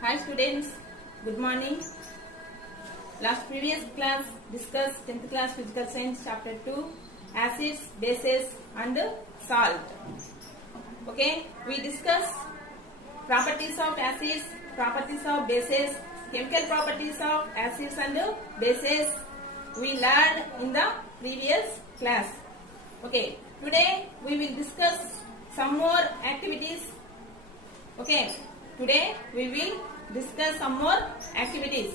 Hi students, good morning. Last previous class discussed 10th class physical science chapter 2 acids, bases and salt. Okay, we discussed properties of acids, properties of bases, chemical properties of acids and bases we learned in the previous class. Okay, today we will discuss some more activities. Okay, today we will discuss some more activities.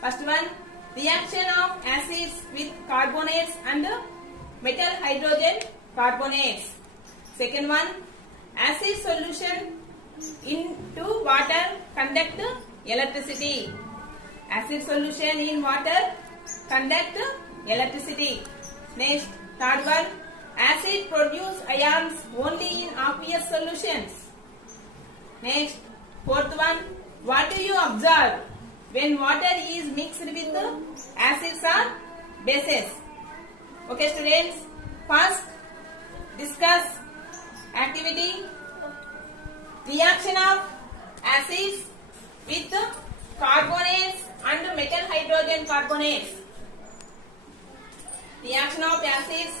First one, reaction of acids with carbonates and metal hydrogen carbonates. Second one, acid solution into water conduct electricity. Acid solution in water conduct electricity. Next, third one, acid produce ions only in aqueous solutions. Next, fourth one, what do you observe when water is mixed with acids or bases? Okay students, first discuss activity reaction of acids with carbonates and metal hydrogen carbonates. Reaction of acids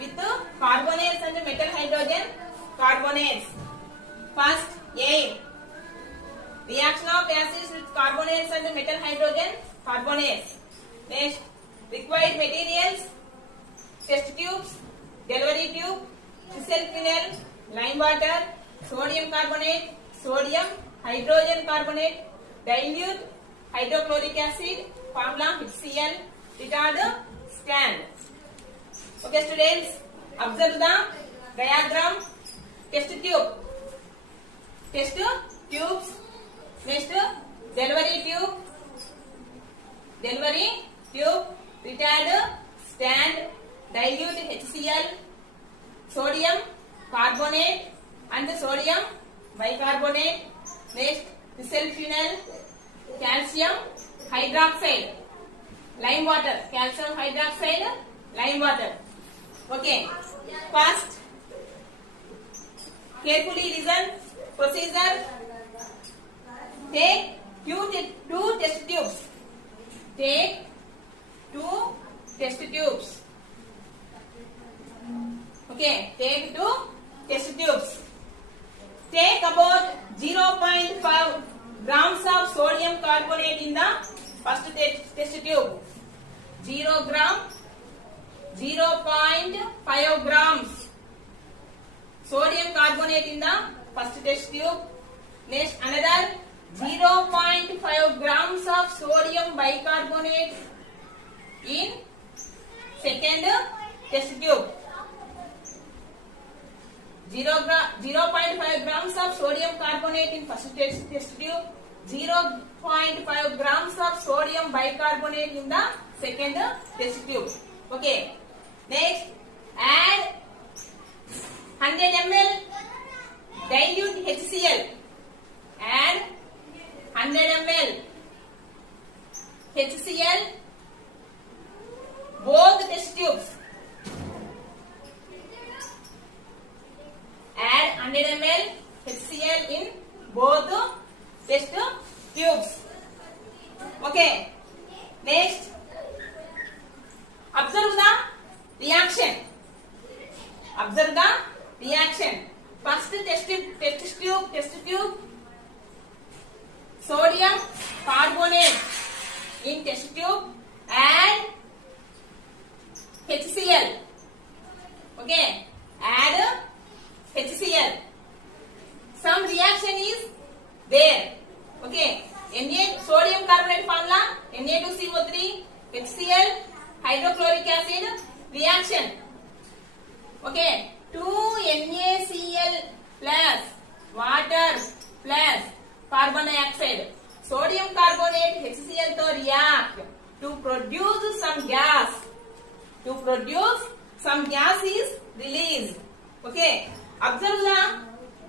with carbonates and metal hydrogen carbonates. First, A. Reaction of acids with carbonates and metal hydrogen carbonates. Next, required materials: test tubes, delivery tube, chisel phenol, lime water, sodium carbonate, sodium hydrogen carbonate, dilute hydrochloric acid, formula HCl, retard stand. Okay students, observe the diagram. Test tube. Test tubes. Next, delivery tube, retard stand, dilute HCl, sodium carbonate and sodium bicarbonate. Next, chisel phenol, calcium hydroxide, lime water, calcium hydroxide, lime water. Okay, first, carefully listen. Procedure: take two test tubes. Take two test tubes. Okay, take two test tubes. Take about 0.5 grams of sodium carbonate in the first test tube. 0 gram, 0.5 grams sodium carbonate in the first test tube. Next, another 0.5 grams of sodium bicarbonate in second test tube. 0.5 grams of sodium carbonate in first test tube. 0.5 grams of sodium bicarbonate in the second test tube. Okay. Next, add 100 ml dilute HCl. Add 100 ml HCl both test tubes. Add 100 ml HCl in both test tubes. Okay. Next, observe the reaction. Observe the reaction. First test tube, sodium carbonate in test tube, add HCl. Okay, add HCl. Some reaction is there. Okay, sodium carbonate formula Na2CO3, HCl, hydrochloric acid reaction. Okay, 2 NaCl plus water plus carbon dioxide, sodium carbonate HCl to react to produce some gas. To produce some gas is released. Okay, observe the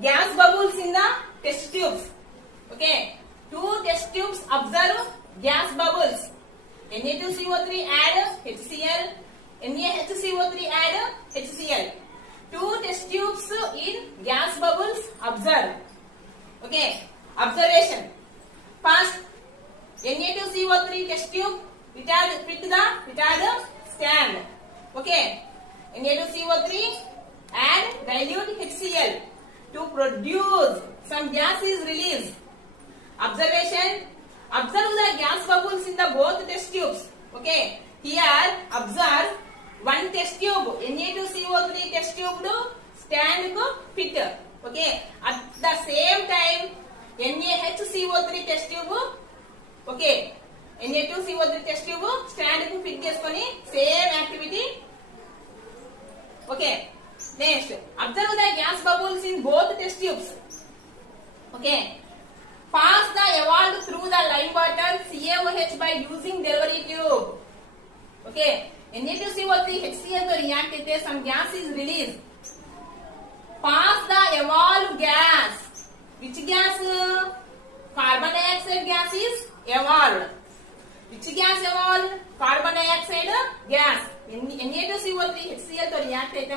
gas bubbles in the test tubes. Okay, two test tubes, observe gas bubbles. Na2CO3 add HCl, NaHCO3 add HCl. Two test tubes in gas bubbles, observe. Okay, observation. First, Na2CO3 test tube, fit the stand. Okay, Na2CO3 add dilute HCl to produce some gas is released. Observation: observe the gas bubbles in the both test tubes. Okay, here observe one test tube, Na2CO3 test tube to stand ko fit. Okay, at the same time NaHCO3 test tube, okay, Na2CO3 test tube stand ku fit cheskoni same activity. Okay, next observe the gas bubbles in both test tubes. Okay, pass the evolved through the lime water CaOH by using delivery tube. Okay, Na2CO3 HCl to react with some gas is released. Pass the evolved gas. Which gas? Carbon dioxide gas is evolved. Which gas evolved? Carbon dioxide gas. Na2CO3 HCl to react with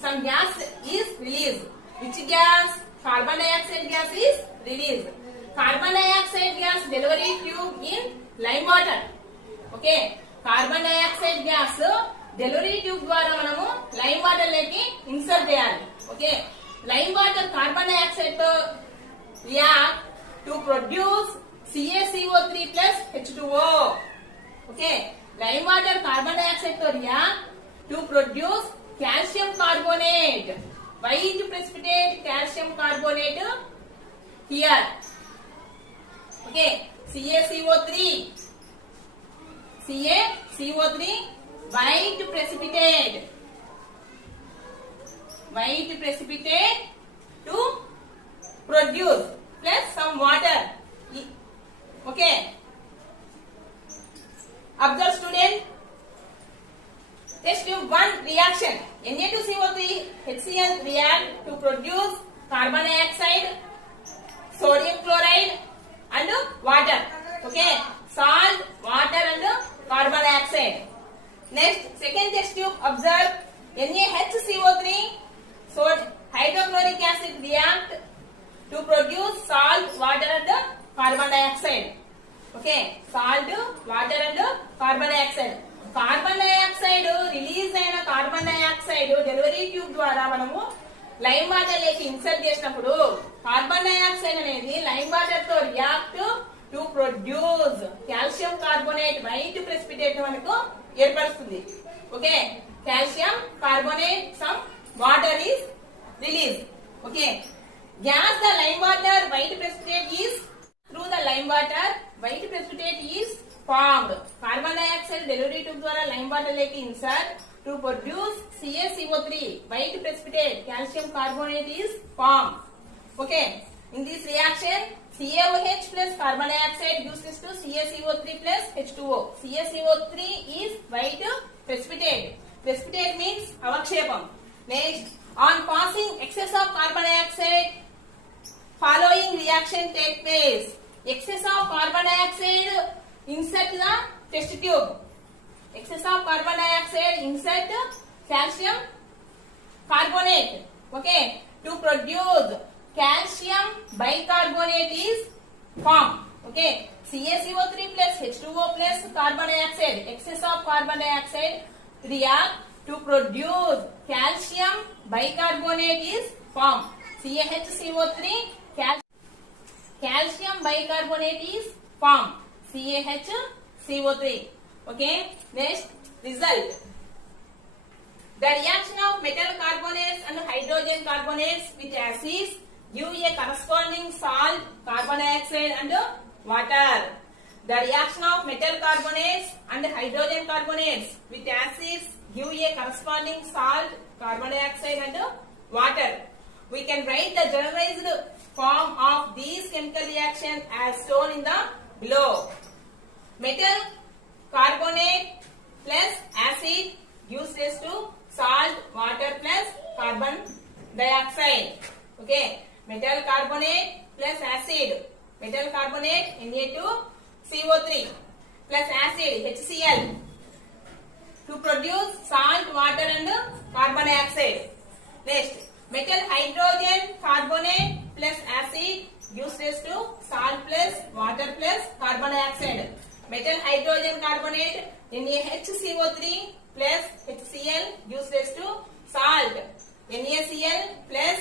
some gas is released. Which gas? Carbon dioxide gas is released. Carbon dioxide gas delivery tube in lime water. Okay, carbon dioxide gas delivery tube ద్వారా మనము lime water లోకి insert చేయాలి. Okay, lime water carbon dioxide తో react to produce CaCO3 plus H2O. Okay, lime water carbon dioxide తో react to produce calcium carbonate. White precipitate calcium carbonate here. Okay, CaCO3 white precipitate to produce plus some water. Okay, observe student, test tube 1 reaction. Na2CO3 HCl react to produce carbon dioxide, sodium chloride and water. Okay, salt, water and carbon dioxide. Next, second test tube, observe NaHCO3, so hydrochloric acid react to produce salt, water and carbon dioxide. Okay, salt, water and carbon dioxide. Carbon dioxide release అయిన carbon dioxide delivery tube ద్వారా మనము lime water లోకి insert చేసినప్పుడు carbon dioxide అనేది lime water తో react to produce calcium carbonate white precipitate మనకు ఏర్పరుస్తుంది. Okay, calcium carbonate some water is release. Okay, gas the lime water white precipitate is through the lime water white precipitate is formed. Carbon dioxide delivery tube ద్వారా lime water లోకి insert to produce CaCO3 white precipitate calcium carbonate is formed. Okay, in this reaction CaOH plus carbon dioxide gives rise to CaCO3 plus H2O. CaCO3 is white precipitate. Precipitate means avakshepam. Next, on passing excess of carbon dioxide, following reaction take place. Excess of carbon dioxide insert the test tube. Excess of carbon dioxide insert calcium carbonate. Okay, to produce calcium bicarbonate is formed. Okay, CaCO3 plus H2O plus carbon dioxide. Excess of carbon dioxide react to produce calcium bicarbonate is formed. CaHCO3 calcium bicarbonate is formed. CaHCO3. Okay, next result. The reaction of metal carbonates and hydrogen carbonates with acids give a corresponding salt, carbon dioxide and water. The reaction of metal carbonates and hydrogen carbonates with acids give a corresponding salt, carbon dioxide and water. We can write the generalized form of these chemical reactions as shown in the below. Metal carbonate plus acid gives rise to salt, water plus carbon dioxide. Okay, metal carbonate plus acid, metal carbonate Na2CO3 plus acid HCl to produce salt, water and carbon dioxide. Next, metal hydrogen carbonate plus acid gives rise to salt plus water plus carbon dioxide. Metal hydrogen carbonate NaHCO3 plus HCl gives rise to salt. NaCl plus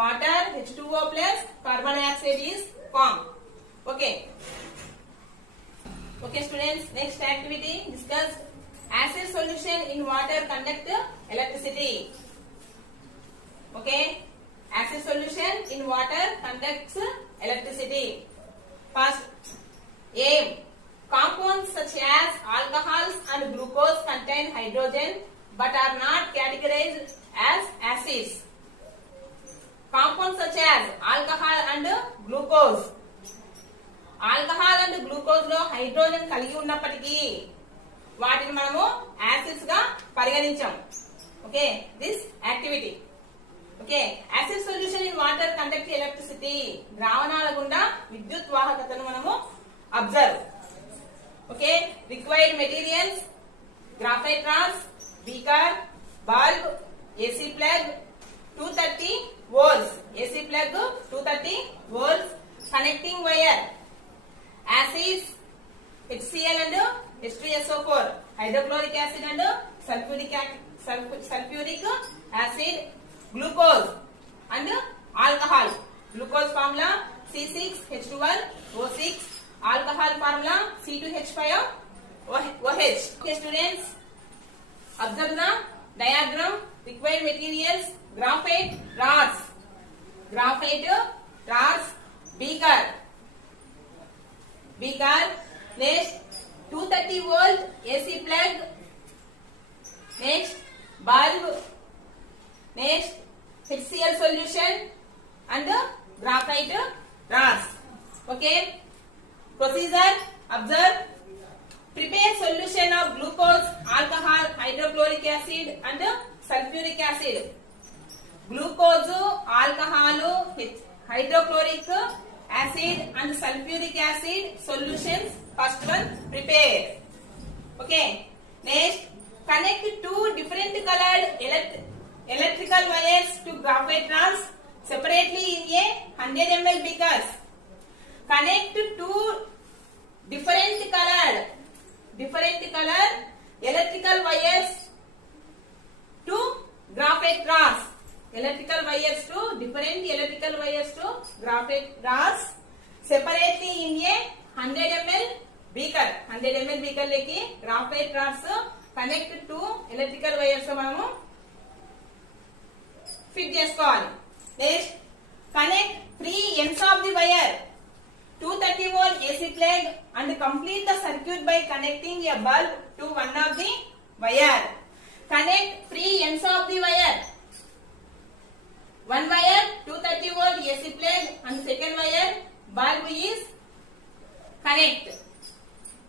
water H2O plus carbon dioxide is formed. Okay. Okay students, next activity discuss acid solution in water conduct electricity. Okay, acid solution in water conducts electricity. First, aim. Compounds such as alcohols and glucose contain hydrogen but are not categorized as acids. Compounds such as alcohol and glucose. Alcohol and glucose లో hydrogen కలిగి ఉన్నప్పటికీ వాటిని మనము acids గా పరిగణించాం. Okay, this activity. Okay, acid solution in water conduct electricity. ద్రావణాల గుండా విద్యుత్ వాహకతను మనము observe. Okay, required materials graphite rods, beaker, bulb, AC plug 230 volts, AC plug 230 volts, connecting wire, acids HCl and H2SO4, hydrochloric acid and sulfuric acid, glucose and alcohol. Glucose formula C6H12O6, alcohol formula C2H5OH. Okay students, observe the diagram. Required materials graphite rods, beaker, next 230 volt AC plug, next bulb, next HCl solution and graphite rods. Okay, procedure observe. Prepare solution of glucose, alcohol, hydrochloric acid and sulfuric acid. Glucose, alcohol, hydrochloric acid and sulfuric acid solutions. First one, prepare. Okay, next connect two different colored electrical wires to graphite rods separately in a 100 ml beakers. Connect two different colored electrical wires to graphite rods. Different electrical wires to graphite rods separately in a 100 ml beaker. 100 ml beaker leki graphite rods connect to electrical wires మనము fit చేసుకోవాలి. Next connect 3 ends of the wire 230 volt AC plug and complete the circuit by connecting a bulb to one of the wire. Connect 3 ends of the wire. One wire 230 volt AC plug and second wire bulb is connect.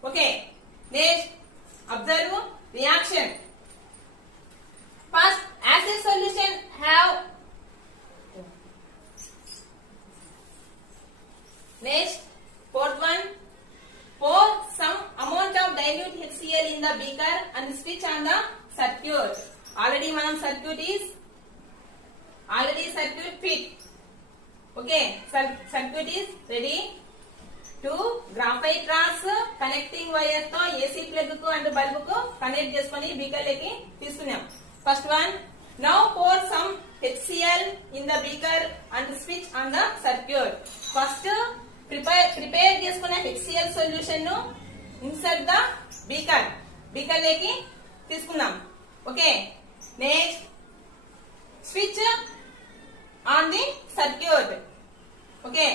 Okay, next observe reaction. First, acid solution have next fourth one, pour some amount of dilute HCl in the beaker and switch on the circuit. Already manam circuit fit. Okay, circuit is ready. Two graphite rods connecting wire తో AC plug కు and bulb కు connect చేసుకొని beaker లకి తీసుకున్నాం. First one, now pour some HCl in the beaker and switch on the circuit. First, prepare చేసుకున్న HCl solution ను insert the beaker లకి తీసుకున్నాం. Okay, next switch on the circuit. Okay,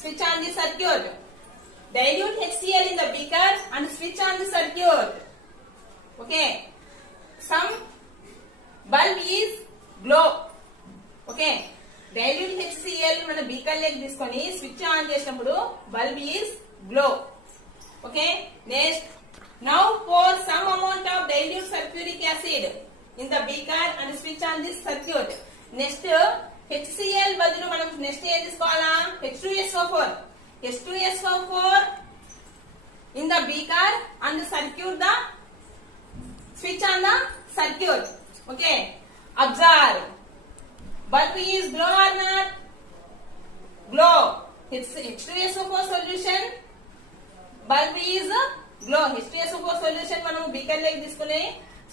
switch on the circuit. Dilute HCl in the beaker and switch on the circuit. Okay, some bulb is glow. Okay, dilute HCl మన beaker లకి తీసుకొని switch on చేసినప్పుడు bulb is glow. Okay, next now pour some amount of dilute sulfuric acid in the beaker and switch on this circuit. Next HCl బదులు మనం next ఏం తీసుకోవాలా? H2SO4 in the beaker and circuit the switch on the circuit. Okay, observe bulb is glow or not? Glow. H2SO4 solution, bulb is glow. H2SO4 solution మనం beaker లోకి తీసుకుని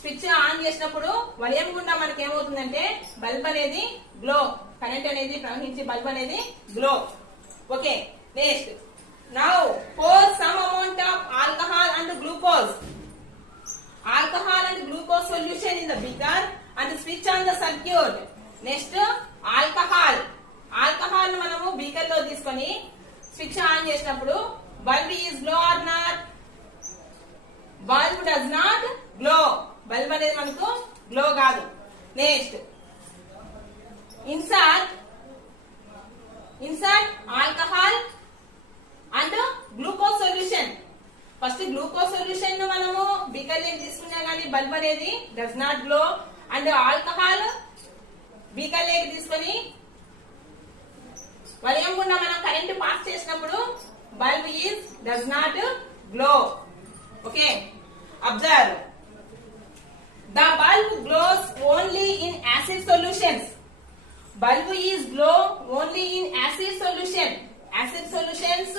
switch on చేసినప్పుడు వలయం గుండా మనకి ఏమవుతుందంటే బల్బ్ అనేది గ్లో, కరెంట్ అనేది ప్రవహించి బల్బ్ అనేది glow. Okay, next now pour some amount of alcohol and glucose solution in the beaker and switch on the circuit. Next alcohol మనము బీకర్ లో తీసుకొని స్విచ్ ఆన్ చేసినప్పుడు bulb is glow or not? Bulb does not glow. Bulb అనేది మనకు glow కాదు. Next insert alcohol and glucose solution. First glucose solution ను మనము beaker లోకి తీసుకున్నా కానీ బల్బ్ అనేది does not glow. And alcohol beaker లోకి తీసుకొని వలయం గుండా మనం కరెంట్ పాస్ చేసినప్పుడు bulb is does not glow. Okay, observe the bulb glows only in acid solutions. Bulb is glow only in acid solution. Acid solutions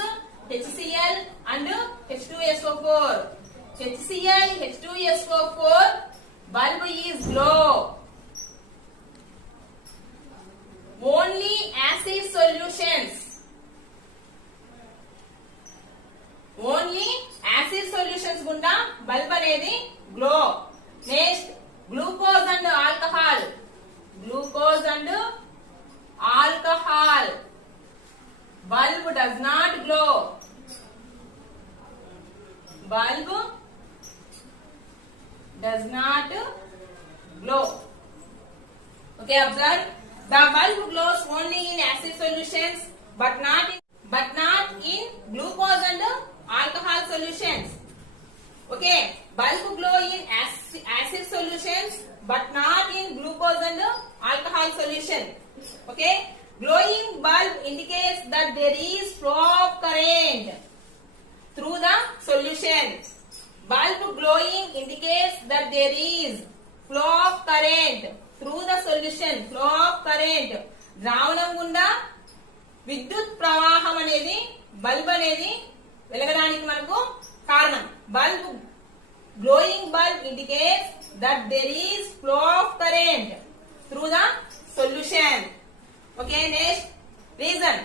HCl and H2SO4. HCl, H2SO4, bulb is glow. Only acid solutions. Only acid solutions gunda bulb అనేది glow. Next, glucose and alcohol. Bulb does not glow. Bulb does not glow. Okay, observe. The bulb glows only in acid solutions, but not in glucose and alcohol solutions. Okay, bulb glow in acid solutions but not in glucose and alcohol solution. Okay, glowing bulb indicates that there is flow of current through the solution. Bulb glowing indicates that there is flow of current through the solution. Flow of current, ద్రావణం గుండా విద్యుత్ ప్రవాహం అనేది bulb అనేది వెలగడానికి మనకు కారణం. Bulb glowing bulb indicates that there is flow of current through the solution. Okay, next reason.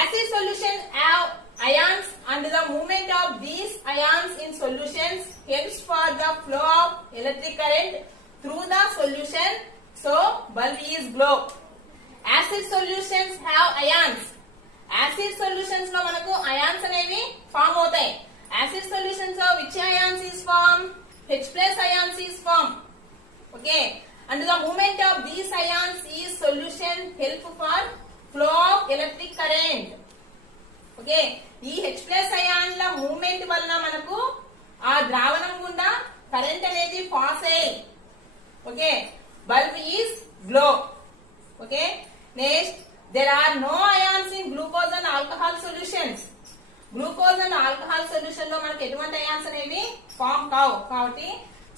Acid solution have ions and the movement of these ions in solutions helps for the flow of electric current through the solution, so bulb is glow. Acid solutions have ions. Acid solutions లో మనకు ions అనేవి form అవుతాయి. Acid solutions of which ions is formed? H plus ions is formed. Okay, and the movement of these ions is solution help for flow of electric current. Okay, ఈ H plus ion ల movement వలన మనకు ఆ ద్రావణం గుండా current అనేది pass అయ్యి okay bulb is glow. Okay, next there are no ions in glucose and alcohol solutions. Glucose and alcohol solution లో మనకి ఎటువంటి అయాన్స్ అనేవి ఫామ్ కావు కాబట్టి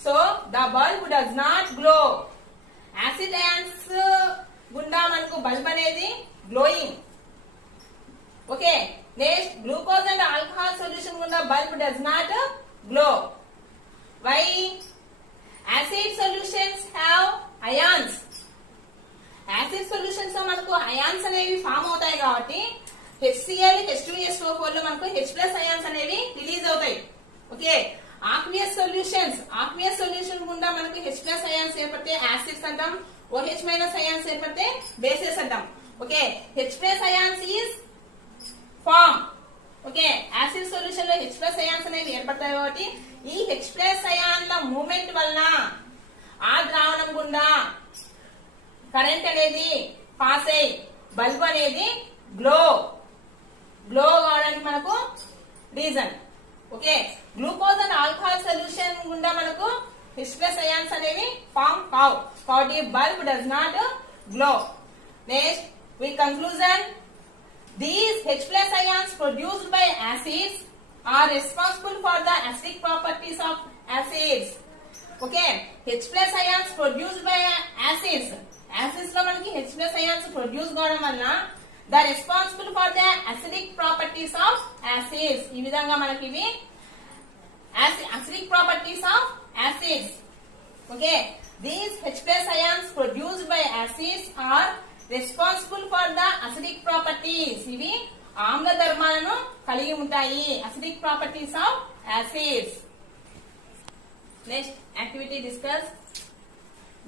so the bulb does not glow. Acid ions గుండా మనకు బల్బ్ అనేది glowing. Okay, next glucose and alcohol solution గుండా bulb does not glow. Why? Acid solutions have ions. Acid solutions లో మనకు అయాన్స్ అనేవి ఫామ్ అవుతాయి కాబట్టి HCl, H2SO4 లో మనకు H ప్లస్ అయాన్స్ అనేవి రిలీజ్ అవుతాయి. ఓకే, ఆక్వియస్ సొల్యూషన్ గుండా మనకి H ప్లస్ అయాన్స్ ఏర్పడితే యాసిడ్స్ అంటాం, OH మైనస్ అయాన్స్ ఏర్పడితే బేసెస్ అంటాం. Okay, H plus ions is form. Okay, acid solution లో H ప్లస్ అయాన్స్ అనేవి ఏర్పడతాయి కాబట్టి ఈ H ప్లస్ అయాన్ల మూవ్మెంట్ వలన ఆ ద్రావణం గుండా కరెంట్ అనేది పాస్ అయ్యి బల్బ్ అనేది గ్లో కావడానికి మనకు reason. Okay, glucose and alcohol solution గుండా మనకు H ప్లస్ అయాన్స్ అనేవి ఫామ్ కావు కాబట్టి bulb does not glow. Next we conclusion. These H plus ions produced by acids are responsible for the acidic properties of acids. Okay, H plus ions produced by acids. Acids లో మనకి H plus ions produce కావడం వల్ల the responsible for the acidic properties of acids. ఈ విధంగా మనకి ఇవి acidic properties of acids. Okay, these H+ ions produced by acids are responsible for the acidic properties. ఇవి ఆమ్ల ధర్మాలను కలిగి ఉంటాయి. acidic properties of acids. Next activity discuss.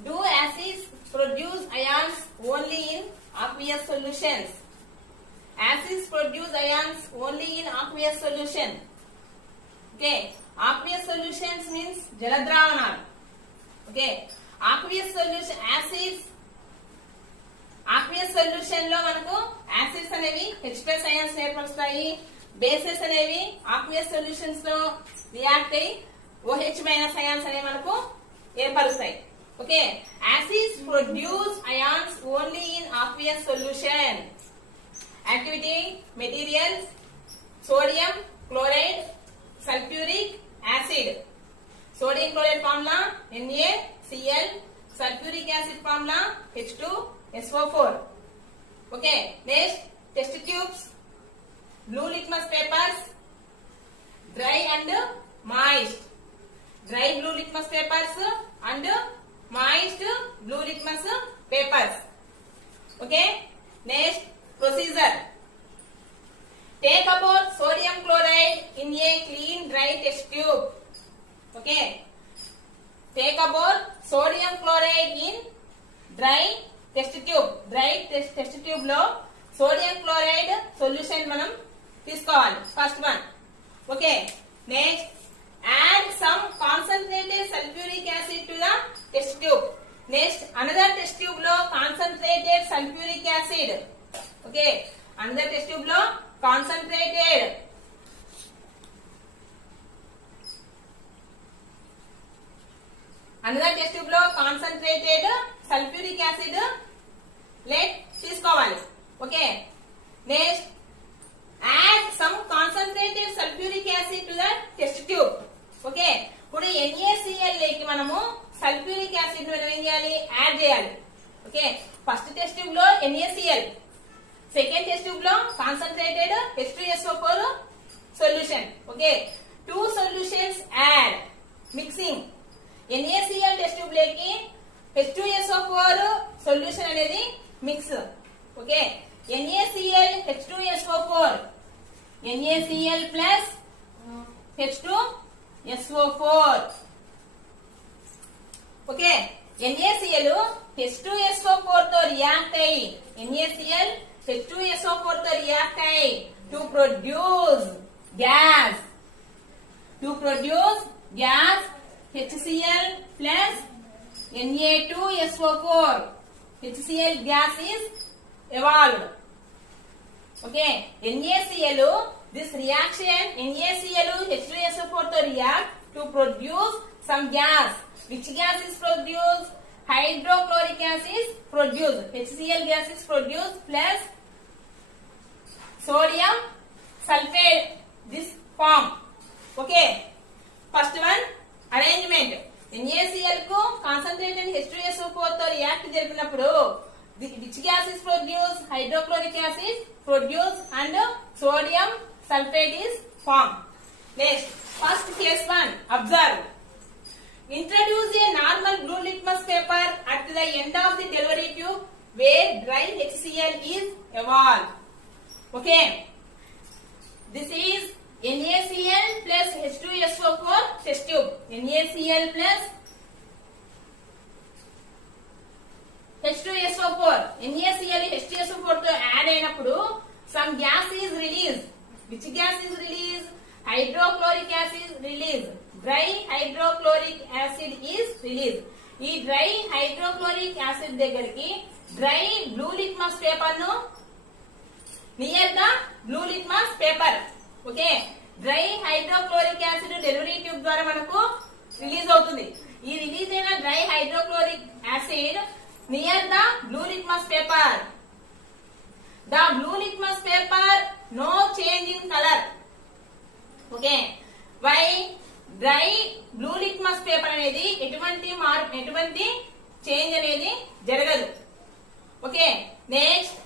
Do acids produce ions only in aqueous solutions? Acids produce ions only in aqueous solution. Okay, aqueous solutions means jaladravanalu. Okay, aqueous solution acids, aqueous solution లో మనకు acids అనేవి H+ ions ఏర్పరుస్తాయి. bases అనేవి aqueous solutions లో react అయ్యి OH- ions అనేవి మనకు ఏర్పరుస్తాయి. Okay, acids produce ions only in aqueous solution. Activity materials: sodium chloride, sulfuric acid. Sodium chloride formula NaCl, sulfuric acid formula H2SO4. Okay, next test tubes, blue litmus papers, dry and moist. Dry blue litmus papers and moist blue litmus papers. Okay, next procedure. Take about sodium chloride in a clean dry test tube. Okay, take about sodium chloride in dry test tube. Dry test tube లో sodium chloride solution మనం తీసుకోవాలి. First one. Okay, next add some concentrated sulfuric acid to the test tube. Next another test tube లో concentrated sulfuric acid. Okay, another test tube లో concentrated sulfuric acid తీసుకోవాలి. Okay, next add some concentrated sulphuric acid to the test tube. Okay, ఇప్పుడు NaCl లేకి మనము sulphuric acid ను ఏం చేయాలి? Add చేయాలి. ఓకే, ఫస్ట్ టెస్ట్ ట్యూబ్ లో NaCl, సెకండ్ టెస్ట్ ట్యూబ్ లో concentrated H2SO4 solution. Okay, two solutions add mixing. NaCl test tube లేకి H2SO4 సొల్యూషన్ అనేది mix. Okay, NaCl H2SO4, NaCl plus H2SO4. Okay, NaCl H2SO4 తో react అయ్యి NaCl H2SO4 తో react అయ్యి to produce gas. HCl plus Na2SO4. HCl gas is evolved. Okay, NaCl, this reaction NaCl H2SO4 to react to produce some gas. Which gas is produced? Hydrochloric gas is produced. HCl gas is produced plus sodium sulfate, this form. Okay, first one arrangement. NaCl కు concentrated H2SO4 తో react జరిపినప్పుడు which gas is produced? Hydrochloric acid produced and sodium sulfate is formed. Next, first case one, observe. Introduce a normal blue litmus paper at the end of the delivery tube where dry HCl is evolved. Okay, this is NaCl plus H2SO4 test tube. NaCl plus H2SO4. NaCl H2SO4 తో add అయినప్పుడు some gas is released. Which gas is released? Hydrochloric acid is released. Dry hydrochloric acid is released. ఈ dry hydrochloric acid దగ్గరికి dry blue litmus paper ను near the blue litmus paper. Okay, dry hydrochloric acid delivery tube ద్వారా మనకు release అవుతుంది. ఈ release అయిన dry hydrochloric acid near the blue litmus paper. The blue litmus paper no change in colour. Okay, why? Dry blue litmus paper అనేది ఎటువంటి change అనేది జరగదు. Okay, next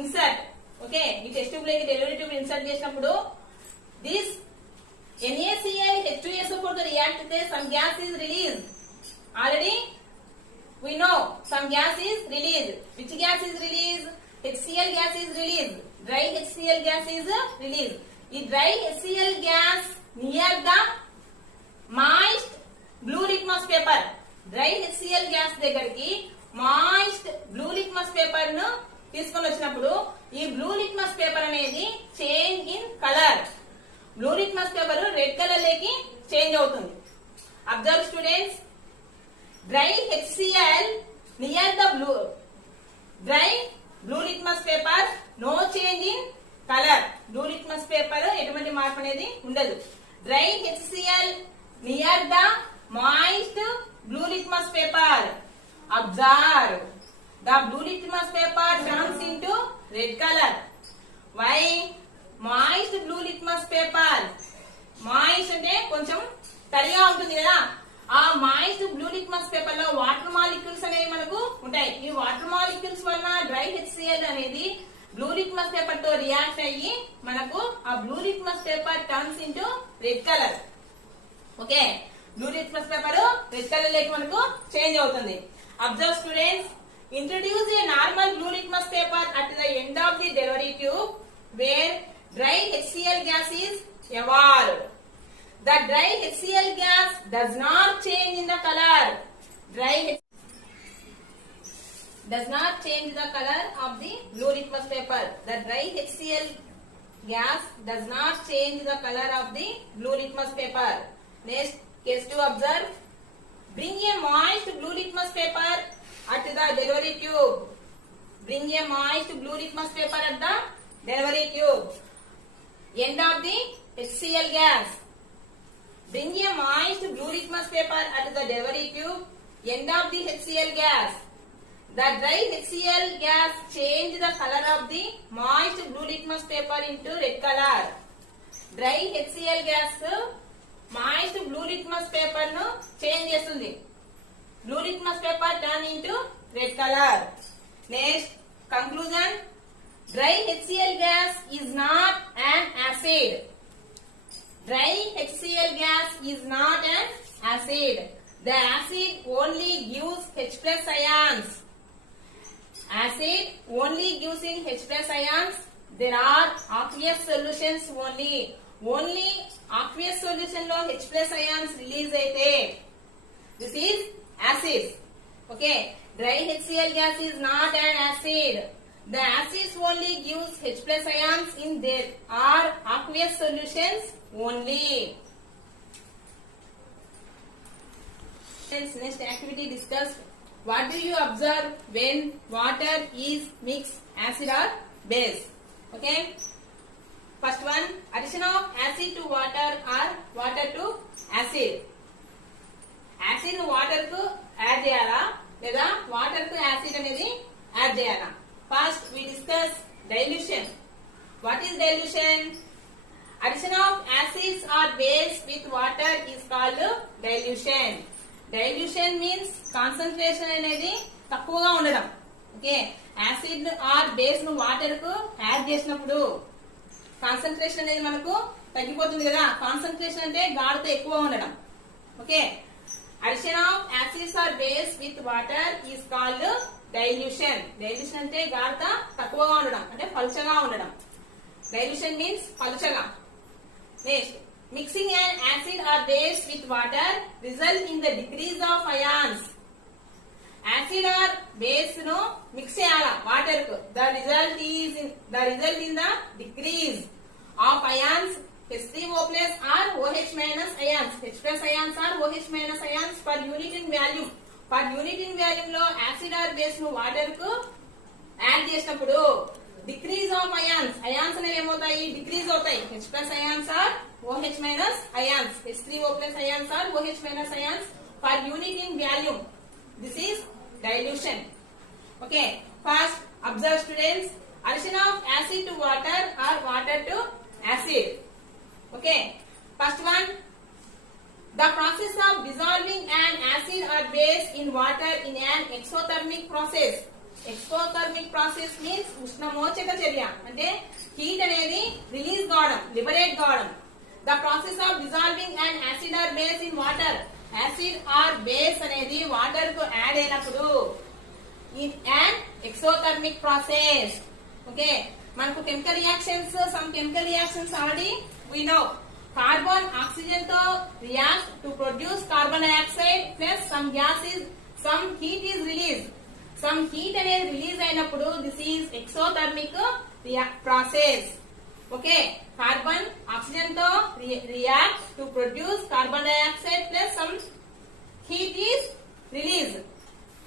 insert. Okay, ఈ టెస్ట్ ట్యూబ్ లోకి derivative insert చేసినప్పుడు this NaCl H2SO4 to react with some gas is released. Already we know some gas is released. Which gas is released? HCl gas is released. Dry HCl gas is released. ఈ dry HCl gas near the moist blue litmus paper. Dry HCl gas దగ్గరికి moist blue litmus paper ను తీసుకొని వచ్చినప్పుడు ఈ blue litmus paper అనేది change in colour. Blue litmus paper red colour లోకి change అవుతుంది. Observe students, dry HCl near the blue litmus paper no change in colour. Blue litmus paper ఎటువంటి మార్పు అనేది ఉండదు. Dry HCl near the moist blue litmus paper. Observe, the blue litmus paper turns into red color. Why? Moist blue litmus paper. Moist అంటే కొంచెం తడిగా ఉంటుంది కదా, ఆ మాయిస్ట్ బ్లూ లిట్మస్ పేపర్ లో వాటర్ మాలిక్యూల్స్ అనేవి మనకు ఉంటాయి. ఈ వాటర్ మాలిక్యూల్స్ వలన డ్రై HCl అనేది బ్లూ లిట్మస్ పేపర్ తో రియాక్ట్ అయ్యి మనకు ఆ blue litmus paper turns into red colour. Okay, blue litmus paper red colour లోకి మనకు చేంజ్ అవుతుంది. Observe students, introduce a normal blue litmus paper at the end of the delivery tube where dry HCl gas is evolved. The dry HCl gas does not change in the color. Does not change the color of the blue litmus paper. The dry HCl gas does not change the color of the blue litmus paper. Next, case 2 observe. Bring a moist blue litmus paper at the delivery tube. Bring a moist blue litmus paper at the delivery tube. End of the HCl gas. Bring a moist blue litmus paper at the delivery tube. End of the HCl gas. The dry HCl gas change the color of the moist blue litmus paper into red color. Dry HCl gas moist blue litmus paper nu change చేస్తుంది. Blue litmus paper turn into red color. Next, conclusion. Dry HCl gas is not an acid. Dry HCl gas is not an acid. The acid only gives H plus ions. Acid only gives in H plus ions. There are aqueous solutions only. Only aqueous solution లో H plus ions release అయితే this is acid. Okay, dry HCl gas is not an acid. The acids only gives H plus ions in there are aqueous solutions only. Next activity discuss. What do you observe when water is mixed acid or base? Okay, first one, addition of acid to water or water to acid. Acid ను water కు add చేయాలా లేదా water కు acid అనేది add చేయాలా? First we discuss dilution. What is dilution? Addition of acids or base with water is called dilution. Dilution means concentration అనేది తక్కువగా ఉండడం. ఓకే, యాసిడ్ ఆర్ బేస్ ను వాటర్ కు యాడ్ చేసినప్పుడు కాన్సంట్రేషన్ అనేది మనకు తగ్గిపోతుంది కదా. కాన్సంట్రేషన్ అంటే గాఢత ఎక్కువ ఉండడం. Okay, addition of acids or base with water is called dilution. Dilution అంటే గాఢత తక్కువగా ఉండడం, అంటే పలుచగా ఉండడం. Dilution means పలుచగా. Next, mixing an acid or base with water result in the decrease of ions. Acid or base ను mix చేయాలా వాటర్ కు. The result in the decrease of ions H3O plus or OH minus ions. H plus ions or OH minus ions per unit in volume. Per unit in volume లో acid or base ను water కు add చేసినప్పుడు decrease of ions. Ions అనేవి ఏమవుతాయి? Decrease అవుతాయి. H plus ions or OH minus ions. H3O plus ions or OH minus ions per unit in volume. This is dilution. Okay, first observe students, addition of acid to water or water to acid. Okay, first one, the process of dissolving an acid or base in water in an exothermic process. Exothermic process means ఉష్ణమోచక చర్య అంటే heat అనేది release కావడం, liberate కావడం. The process of dissolving and acid or base in water. Acid or base అనేది water కు add అయినప్పుడు in and exothermic process. Okay, మనకు chemical reactions, some chemical reactions already we know. Carbon oxygen తో react to produce carbon dioxide plus some heat is release. Some heat అనేది release అయినప్పుడు this is exothermic process. Okay, carbon oxygen తో react to produce carbon dioxide plus some heat is release.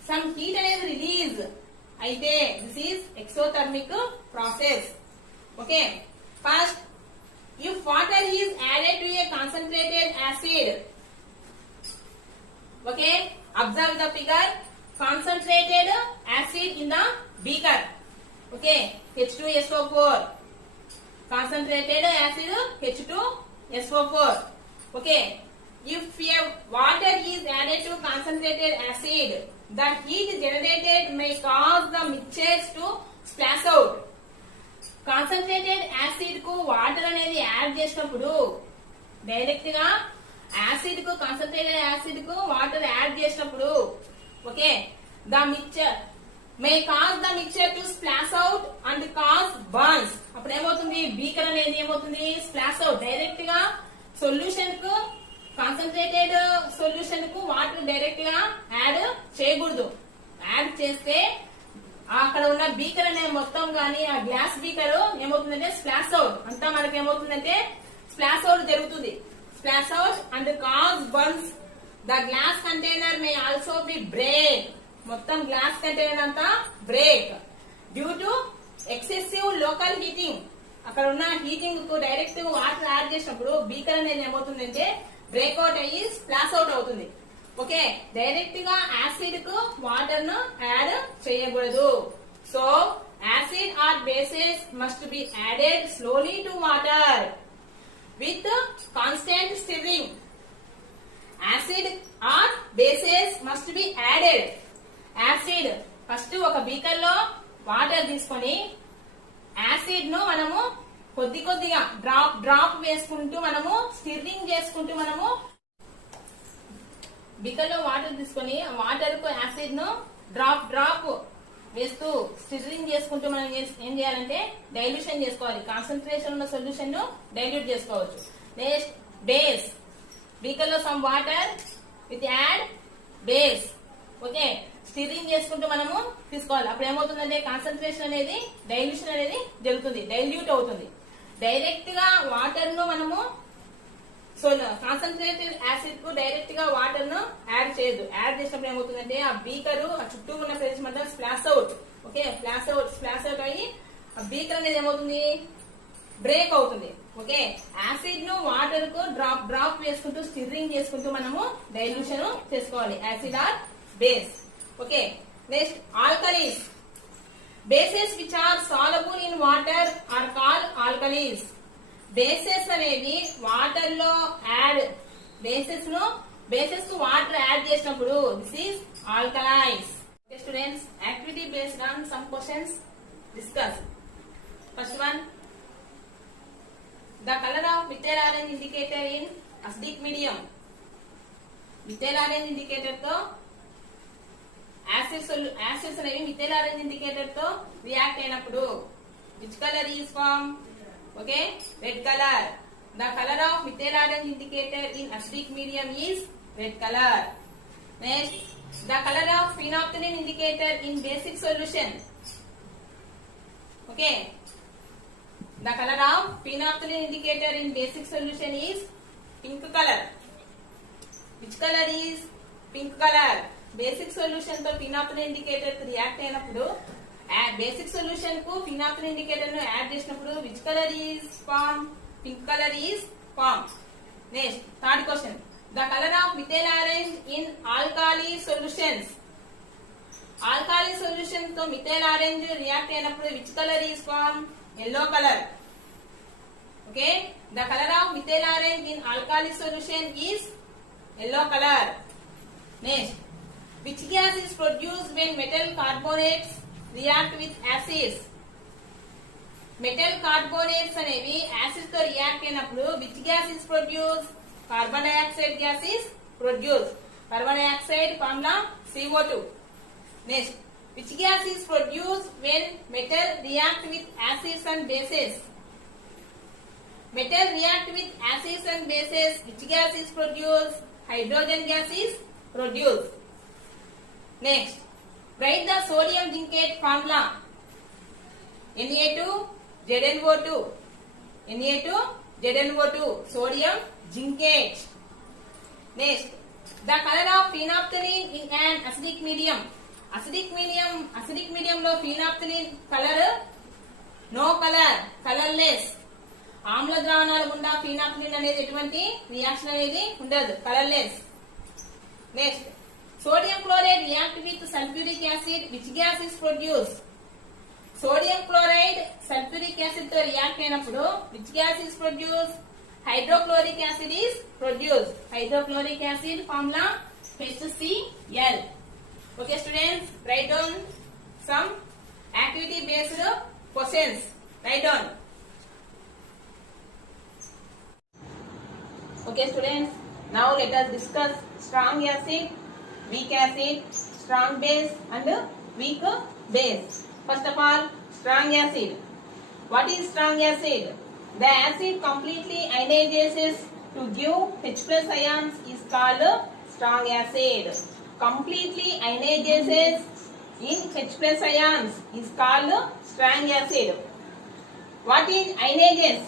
Some heat అనేది release అయితే this is exothermic process. Okay, first if water is added to a concentrated acid, okay, observe the figure. Concentrated acid in the beaker, okay, H2SO4. Concentrated acid H2SO4. Okay, if a water is added to concentrated acid, the heat generated may cause the mixtures to splash out. Concentrated acid కు water అనేది add చేసినప్పుడు direct గా acid కు concentrated acid కు water add చేసినప్పుడు okay the mixture may cause the mixture to splash out and cause burns. అప్పుడు ఏమవుతుంది, beaker అనేది ఏమవుతుంది, స్ప్లాష్ అవుట్. డైరెక్ట్ గా సొల్యూషన్ కు కాన్సన్ట్రేటెడ్ సొల్యూషన్ కు వాటర్ డైరెక్ట్ గా యాడ్ చేయకూడదు. యాడ్ చేస్తే అక్కడ ఉన్న బీకర్ అనే మొత్తం గానీ ఆ గ్లాస్ బీకర్ ఏమవుతుందంటే స్ప్లాష్ అవుట్. అంతా మనకి ఏమవుతుందంటే స్ప్లాష్ అవుట్ జరుగుతుంది. Splash out and cause burns. The glass container may also be break. మొత్తం గ్లాస్ కంటైనర్ అంతా break due to excessive local heating. అక్కడ ఉన్న హీటింగ్ కు డైరెక్ట్ వాటర్ యాడ్ చేసినప్పుడు బీకర్ అనేది ఏమవుతుందంటే బ్రేక్అవుట్ అయ్యి స్ప్లాష్ అవుట్ అవుతుంది. ఓకే, డైరెక్ట్ గా యాసిడ్ కు వాటర్ ను యాడ్ చేయకూడదు. So acid or bases must be added slowly to water with constant stirring. Acid or bases must be added. Acid first ఒక బీకర్ లో వాటర్ తీసుకొని acid ను మనము కొద్దిగా డ్రాప్ వేసుకుంటూ మనము స్టిర్రింగ్ చేసుకుంటూ మనము బీకర్ లో వాటర్ తీసుకొని వాటర్ కు యాసిడ్ ను డ్రాప్ వేస్తూ స్టిర్రింగ్ చేసుకుంటూ మనం ఏం చేయాలంటే డైల్యూషన్ చేసుకోవాలి. కాన్సన్ట్రేషన్ ఉన్న సొల్యూషన్ ను డైల్యూట్ చేసుకోవచ్చు. Next base. బీకర్ లో some water with add base. Okay, stirring చేసుకుంటూ మనము తీసుకోవాలి. అప్పుడు ఏమవుతుందంటే కాన్సన్ట్రేషన్ అనేది డైల్యూషన్ అనేది జరుగుతుంది, డైల్యూట్ అవుతుంది. డైరెక్ట్ గా వాటర్ ను మనము కాన్సన్ట్రేటెడ్ యాసిడ్ కు డైరెక్ట్ గా వాటర్ ను యాడ్ చేయదు. యాడ్ చేసినప్పుడు ఏమవుతుందంటే ఆ బీకర్ ఆ చుట్టూ ఉన్న ప్రదేశం అంతా splash out. Okay, splash out అయ్యి ఆ బీకర్ అనేది ఏమవుతుంది, బ్రేక్ అవుతుంది. ఓకే, యాసిడ్ ను వాటర్ కు డ్రాప్ వేసుకుంటూ స్టిర్రింగ్ చేసుకుంటూ మనము డైల్యూషన్ చేసుకోవాలి. Acid or base. Okay, next alkalis. Bases which are soluble in water are called alkalis. Bases అనేవి వాటర్ లో యాడ్ బేసెస్ కు వాటర్ యాడ్ చేసినప్పుడు this is alkalis. Students, activity based on some questions discuss. First one, the colour of methyl orange indicator in acidic medium. Methyl orange indicator తో acids అనేవి methyl orange indicator తో react అయినప్పుడు which colour is form? Okay, red color. The color of methyl orange indicator in acidic medium is red color. Next, the color of phenolphthalein indicator in basic solution. Okay, the color of phenolphthalein indicator in basic solution is pink color. Which color is pink color? Basic solution to phenolphthalein indicator react అయినప్పుడు basic solution కు phenolphthalein indicator ను add చేసినప్పుడు which colour is form? Pink colour is form. Next third question, the colour of methyl orange in alkali solutions. Alkali solution తో methyl orange react అయినప్పుడు which colour is form? yellow colour. Okay, the colour of methyl orange in alkali solution is yellow colour. Next, which gas is produced when metal carbonates react with acids. Metal carbonates అనేవి acids తో react అయినప్పుడు which gas is produce? Carbon dioxide gas is produce. Carbon dioxide formula CO2. Next, which gas is produce when metal react with acids and bases? Metal react with acids and bases. Which gas is produced? Hydrogen gas is produced. Next, write the sodium zincate formula. Na2 ZnO2. Na2 ZnO2. Sodium zincate. Next, the color of phenolphthalein in an acidic medium. Acidic medium lo phenolphthalein color no color, colorless. ఆమ్ల ద్రావణాల గుండా ఫినాప్థలిన్ అనేది ఎటువంటి reaction అనేది ఉండదు, colourless. Next, sodium chloride react with sulphuric acid. Which gas is produce? Sodium chloride sulphuric acid తో react అయినప్పుడు which gas is produce? Hydrochloric acid is produce. Hydrochloric acid formula HCl. Okay students, right down some activity based questions. Right down. Okay students, now let us discuss strong acid, weak acid, strong base and weak base. First of all, strong acid. What is strong acid? The acid completely ionizes to give H plus ions is called strong acid. Completely ionizes in H plus ions is called strong acid. What is ionizes?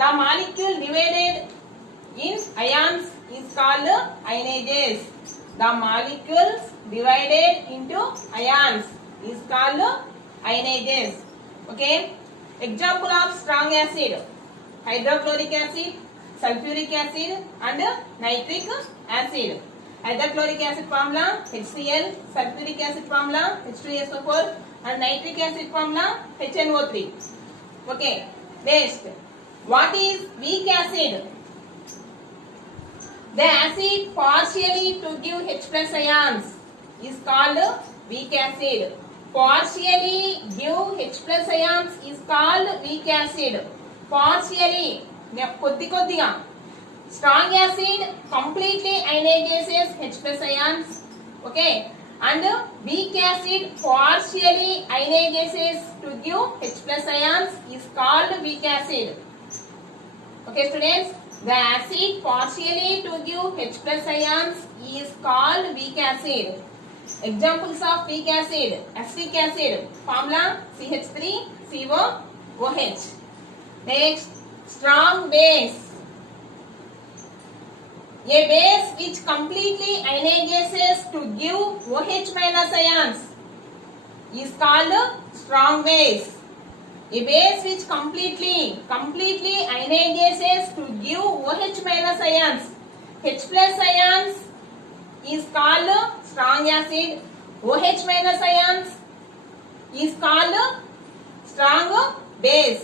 The molecule divided in ions is called ionages. The molecules divided into ions is called ionages. Okay. Example of strong acid: hydrochloric acid, sulfuric acid and nitric acid. Hydrochloric acid formula HCl, sulfuric acid formula H2SO4 and nitric acid formula HNO3. Okay. Next, what is weak acid? The acid partially to give H plus ions is called weak acid. Partially give H plus ions is called weak acid. Partially, koddiga. Strong acid completely ionizes H plus ions. Okay. And weak acid partially ionizes to give H plus ions is called weak acid. Okay students, the acid partially to give H plus ions is called weak acid. Examples of weak acid: acetic acid formula CH3COOH. Next, strong base. A base which completely ionizes to give OH minus ions is called strong base. A base which completely ionizes to give OH minus ions, H plus ions is called strong acid. OH minus ions is called strong base.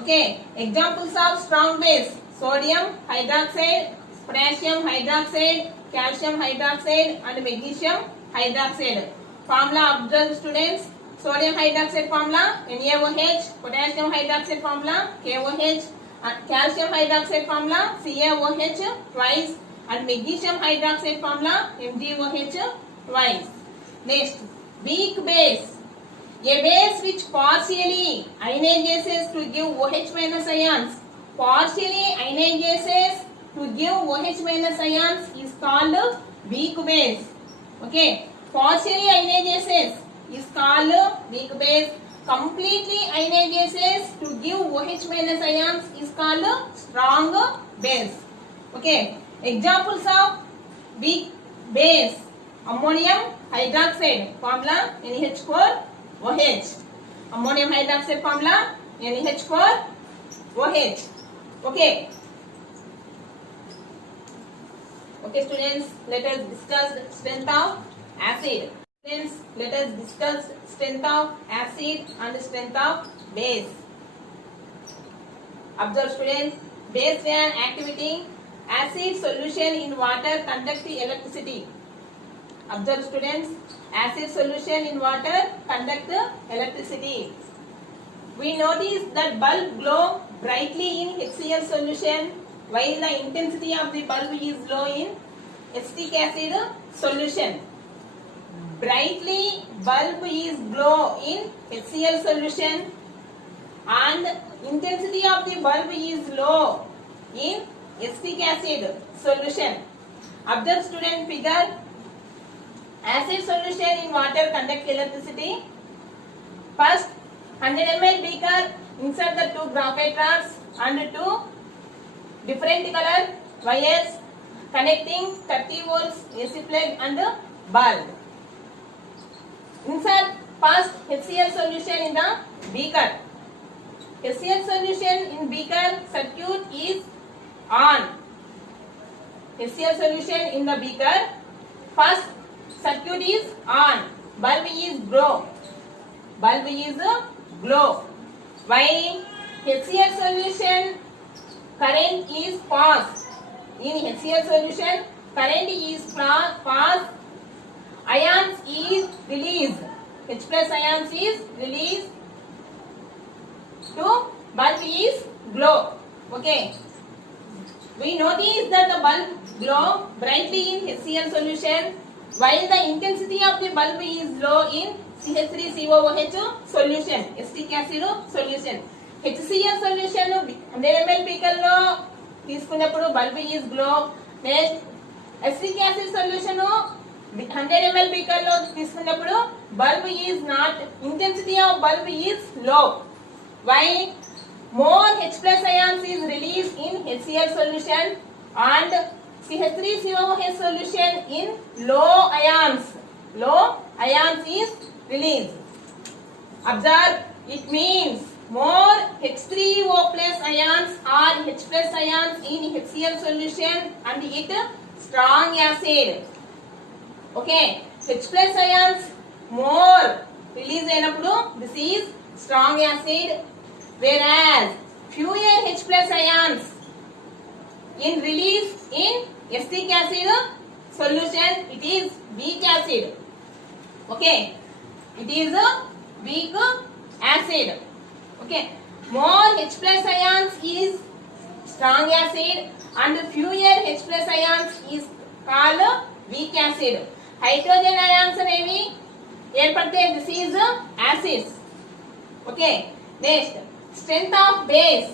Okay. Examples of strong base: sodium hydroxide, potassium hydroxide, calcium hydroxide and magnesium hydroxide. Formula observe students. Sodium hydroxide formula NaOH, potassium hydroxide formula KOH, calcium hydroxide formula CaOH twice and magnesium hydroxide formula MgOH twice. Next, weak base. A base which partially ionizes to give OH minus ions. Partially ionizes to give OH minus ions is called weak base. Okay. Partially ionizes is called weak base. Completely ionizes to give OH minus ions is called strong base. Okay. Examples of weak base: ammonium hydroxide formula NH4OH. Ammonium hydroxide formula NH4OH. Okay. Okay students, let us discuss the strength of acid. Students, let us discuss strength of acid and strength of base. Observe students, base reaction activity: acid solution in water conduct electricity. Observe students, acid solution in water conduct electricity. We notice that bulb glow brightly in HCl solution while the intensity of the bulb is low in acetic acid solution. Brightly bulb is glow in HCl solution and intensity of the bulb is low in acetic acid solution. Observe student figure. Acid solution in water conduct electricity. First 100 ml beaker, insert the two graphite rods and two different color wires connecting 30 volts AC plug and bulb. Insert first HCl solution in the beaker. HCl solution in beaker circuit is on. HCl solution in the beaker first circuit is on. Bulb is glow. Bulb is glow. While HCl solution current is pass. In HCl solution current is pass. Ions is released. H plus ions is released to bulb is glow. Okay. We notice that the bulb glow brightly in HCl solution while the intensity of the bulb is low in CH3COOH solution, acetic acid solution. HCl solution 100 ml beaker లో తీసుకున్నప్పుడు bulb is glow. Next acetic acid solution 100 ml beaker లో తీసుకున్నప్పుడు bulb is not, intensity of bulb is low. While more H plus ions is released in HCl solution and CH3COOH solution in low ions. Low ions is released. Observe, it means more H3O plus ions or H plus ions in HCl solution and it strong acid. Okay, H plus ions more release అయినప్పుడు this is strong acid, whereas fewer H plus ions in release in acetic acid solution it is weak acid. Okay, it is a weak acid. Okay, more H plus ions is strong acid and fewer H plus ions is called weak acid. Hydrogen ions అనేవి ఏర్పడితే this is acids. Okay, next strength of base.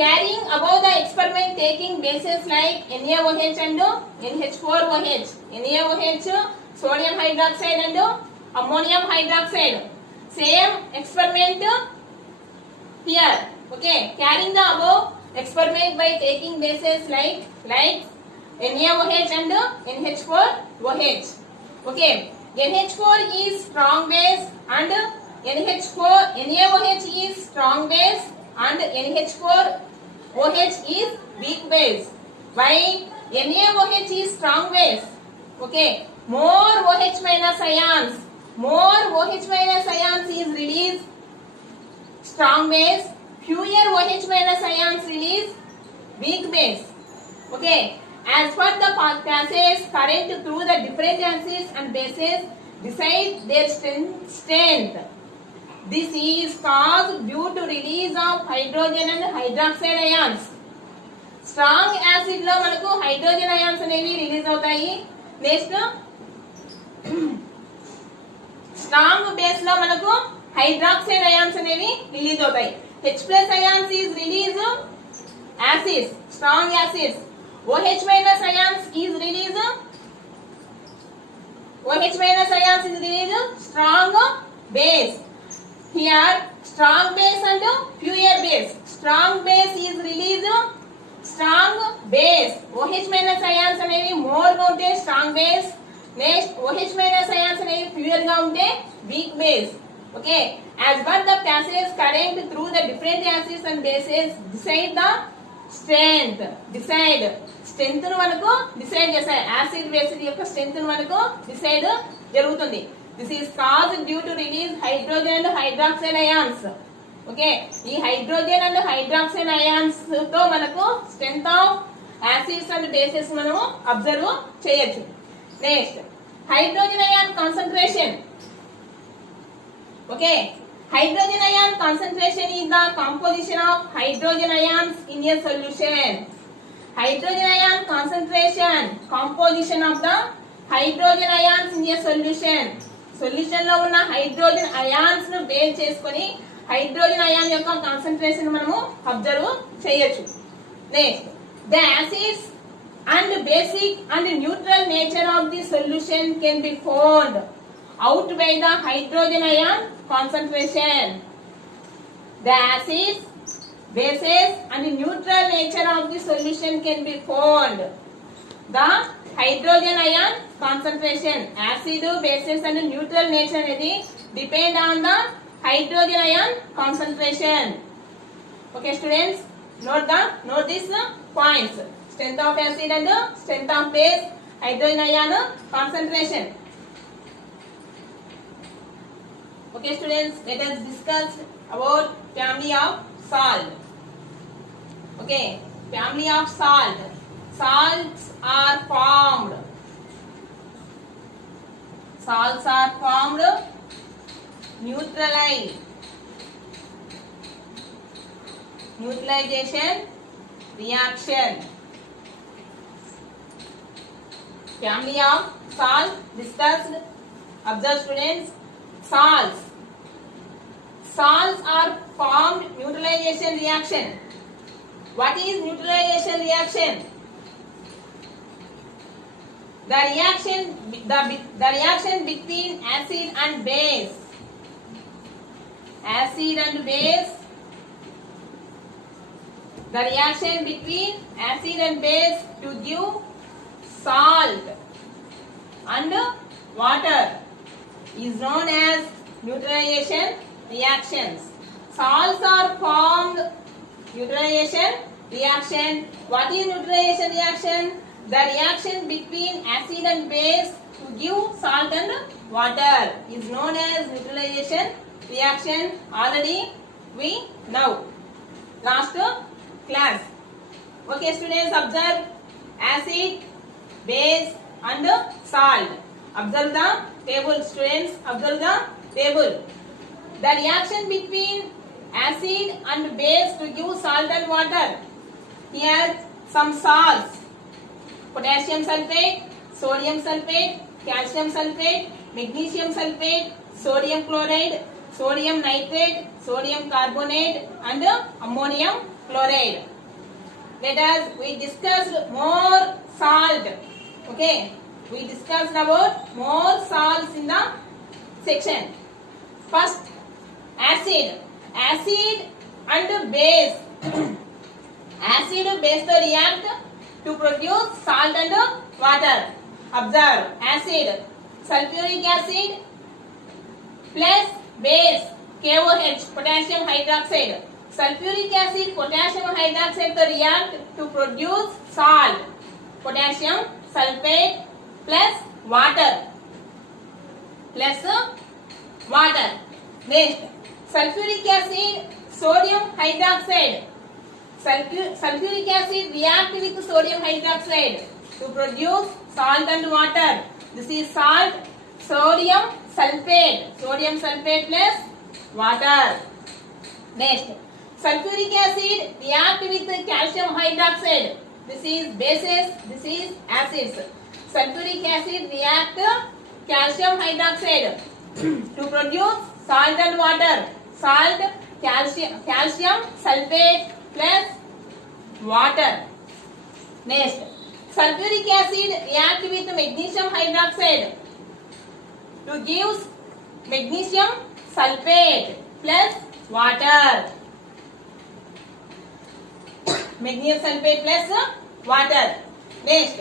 Carrying above the experiment taking bases like NaOH and NH4OH. NaOH sodium hydroxide and ammonium hydroxide. Same experiment here. Okay, carrying the above experiment by taking bases like NaOH and NH4OH. Okay, NH4 is strong base and NaOH is strong base and NH4OH is weak base. Why? NaOH is strong base. Okay, more OH minus ions. More OH minus ions is released strong base. Fewer OH minus ions release weak base. Okay, as per the passage current through the different acids and bases decide their strength. This is caused due to release of hydrogen and hydroxide ions. Strong acid లో మనకు hydrogen ions అనేవి release అవుతాయి. Next strong base లో మనకు hydroxide ions అనేవి release అవుతాయి. H plus ions is released acids, strong acids. OH minus ions is released strong base. Here strong base and pure base. Strong base is released strong base. OH minus ions అనేవి more గా ఉంటే strong base. Next OH minus ions అనేవి pure గా ఉంటే weak base. Okay, as per the passage current through the different acids and bases decide the strength. Strength ను మనకు decide చేస్తాయి. Acid బేసిడ్ యొక్క స్ట్రెంగ్త్ ను మనకు డిసైడ్ జరుగుతుంది. This is caused due to release hydrogen and hydroxide ions. Okay, ఈ hydrogen and hydroxide ions తో మనకు strength of acids and bases మనము అబ్జర్వ్ చేయొచ్చు. Next hydrogen ion concentration. Okay, hydrogen ion concentration is the composition of hydrogen ions in a solution. Hydrogen ion concentration, composition of the hydrogen ions in a solution. Solution లో ఉన్న hydrogen ions ను base చేసుకొని hydrogen ion యొక్క concentration మనము observe చేయొచ్చు. Next, the acids and basic and neutral nature of the solution can be found out by the hydrogen ion concentration. The acids, bases and neutral nature of the solution can be found. The hydrogen ion concentration, acid, bases and neutral nature అనేది depend on the hydrogen ion concentration. Okay students, note these points. Strength of acid and strength of base, hydrogen ion concentration. Okay students, let us discuss about family of salt. Okay, family of salt. Salts are formed. Salts are formed. Neutralization reaction. Family of salt discussed. Observe students. Salts are formed neutralization reaction. What is neutralization reaction? The reaction between acid and base. The reaction between acid and base to give salt and water is known as neutralization reactions. Salts are formed neutralization reaction. What is neutralization reaction? The reaction between acid and base to give salt and water is known as neutralization reaction. Already we know last class. Okay students, observe acid, base and salt. Observe the table students, observe the table. The reaction between acid and base to give salt and water. Here some salts: potassium sulfate, sodium sulfate, calcium sulfate, magnesium sulfate, sodium chloride, sodium nitrate, sodium carbonate and ammonium chloride. We discussed more salt. Okay, we discussed about more salts in the section. First, acid and base. Acid base to react to produce salt and water. Observe, acid, sulfuric acid plus base, KOH, potassium hydroxide. Sulfuric acid, potassium hydroxide to react to produce salt. Potassium sulfate plus water. Next, sulfuric acid, sodium hydroxide. Sulfuric acid react with sodium hydroxide to produce salt and water. This is salt. Sodium sulfate plus water. Next, sulfuric acid react with calcium hydroxide. This is bases, this is acids. Sulfuric acid react calcium hydroxide to produce salt and water. Salt, calcium sulfate plus water. Next, sulfuric acid react with magnesium hydroxide to give magnesium sulfate plus water. Magnesium sulfate plus water. Next,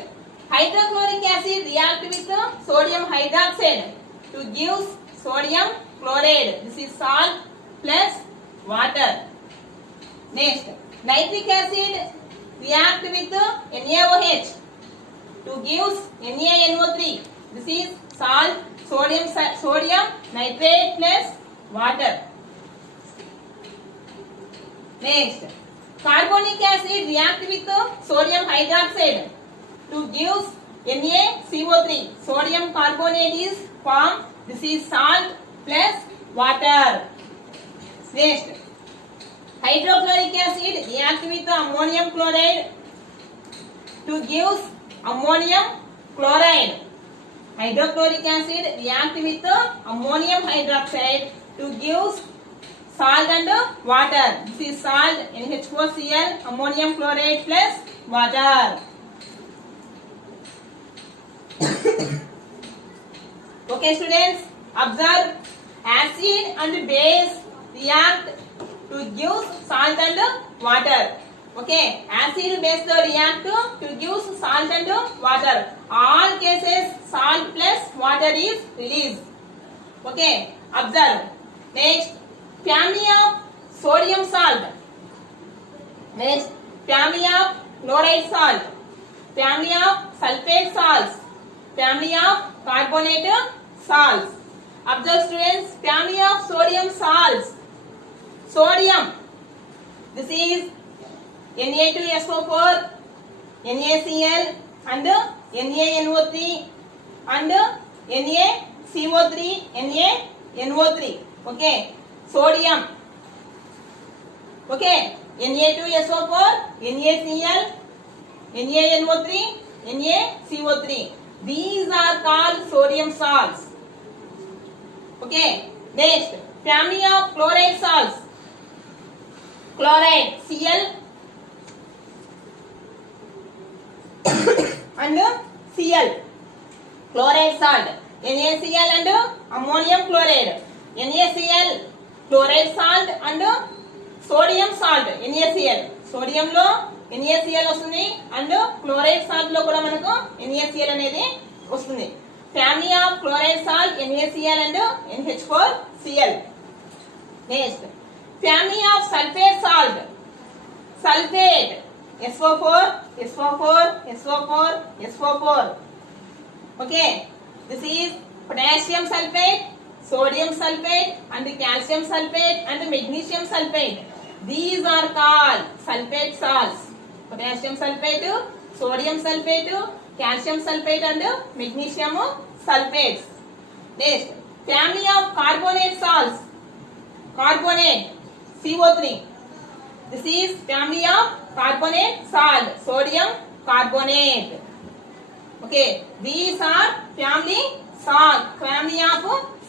hydrochloric acid react with sodium hydroxide to give sodium chloride. This is salt plus water. Next, nitric acid react with NaOH to give NaNO3. This is salt, sodium nitrate plus water. Next, carbonic acid react with sodium hydroxide to give NaCO3. Sodium carbonate is formed. This is salt plus water. Next, hydrochloric acid react with ammonium chloride to give ammonium chloride. Hydrochloric acid react with ammonium hydroxide to give salt and water. This is salt NH4Cl, ammonium chloride plus water. Okay students, observe acid and base react to give salt and water. Okay, acid base react to give salt and water. All cases salt plus water is released. Okay, observe. Next, family of sodium salt. Next, family of chloride salt. Family of sulfate salts. Family of carbonate salts. Observe students, family of sodium salts. Sodium. This is Na2SO4, NaCl and NaNO3 and NaCO3, NaNO3. Okay. Sodium. Okay. Na2SO4, NaCl, NaNO3, NaCO3. These are called sodium salts. Okay. Next, family of chloride salts. Chloride, Cl and Cl. Chloride salt, NaCl and ammonium chloride. NaCl, chloride salt and sodium salt, NaCl. Sodium లో NaCl వస్తుంది and chloride salt లో కూడా మనకు NaCl అనేది వస్తుంది. Family of chloride salt NaCl and NH4Cl. Next, family of sulphate salt. Sulphate SO4, SO4, SO4, SO4. Okay, this is potassium sulfate, sodium sulfate and calcium sulfate and magnesium sulfate. These are called sulfate salts. Potassium sulfate, sodium sulfate, calcium sulfate and magnesium sulfates. Next, family of carbonate salts. Carbonate, CO3. This is family of carbonate salt, sodium carbonate. Okay, these are family of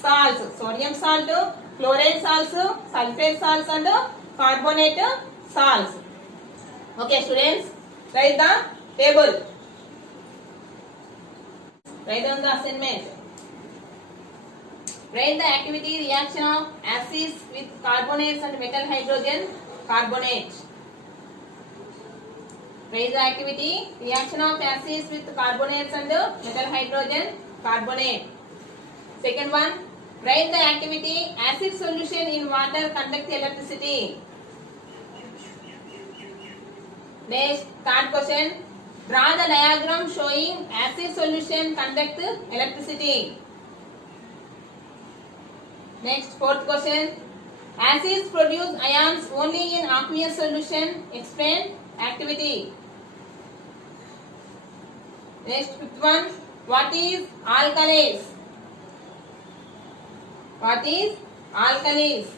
salts, sodium salt, chloride salts, sulfate salts and carbonate salts. Okay students, write the table. Write down the assignment. Write the activity reaction of acids with carbonates and metal hydrogen carbonate. Write the activity reaction of acids with carbonates and metal hydrogen carbonate. Second one, write the activity acid solution in water conduct electricity. Next, third question, draw the diagram showing acid solution conduct electricity. Next, fourth question, acids produce ions only in aqueous solution. Explain activity. Next, fifth one, what is alkalis? What is alkalis?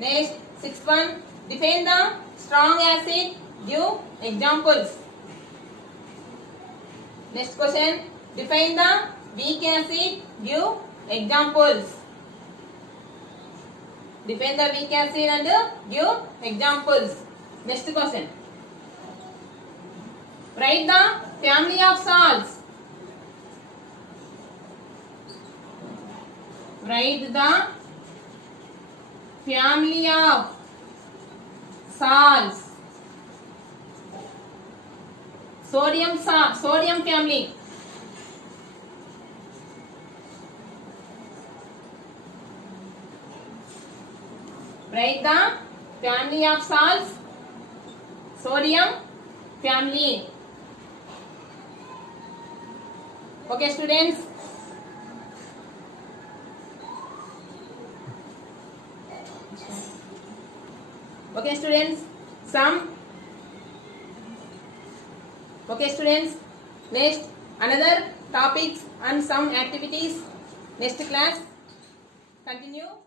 Next, sixth one, define the strong acid. Give examples. Next question, define the weak acid. Give examples. Define the weak acid and give examples. Next question, write the family of salts. Write the family of salts. Sodium family. Write the family of salts. Sodium family. Okay students, some. Okay students, next another topics and some activities next class. Continue.